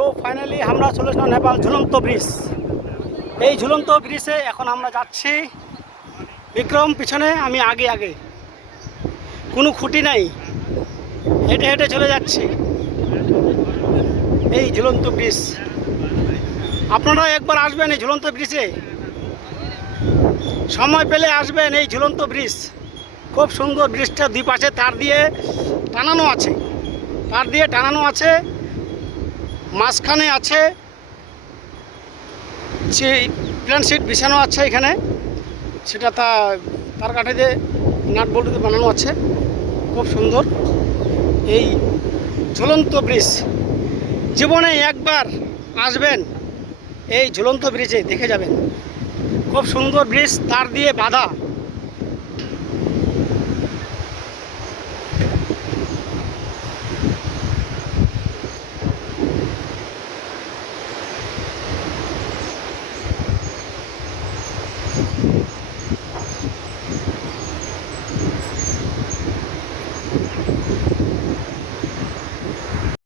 তো ফাইনালি আমরা চলে আসলাম নেপাল ঝুলন্ত ব্রিজ। এই ঝুলন্ত ব্রিজে এখন আমরা যাচ্ছি। বিক্রম পিছনে, আমি আগে আগে, কোনো খুঁটি নাই, হেঁটে হেঁটে চলে যাচ্ছি এই ঝুলন্ত ব্রিজ। আপনারা একবার আসবেন এই ঝুলন্ত ব্রিজে, সময় পেলে আসবেন এই ঝুলন্ত ব্রিজ। খুব সুন্দর ব্রিজটা, দুই পাশে তার দিয়ে টানানো আছে, মাঝখানে আছে প্ল্যান শিট বিছানো আছে এখানে, সেটা তার কাঠে দিয়ে নাট বল্টু দিয়ে বানানো আছে। খুব সুন্দর এই ঝুলন্ত ব্রিজ। জীবনে একবার আসবেন এই ঝুলন্ত ব্রিজে, দেখে যাবেন। খুব সুন্দর ব্রিজ, তার দিয়ে বাঁধা।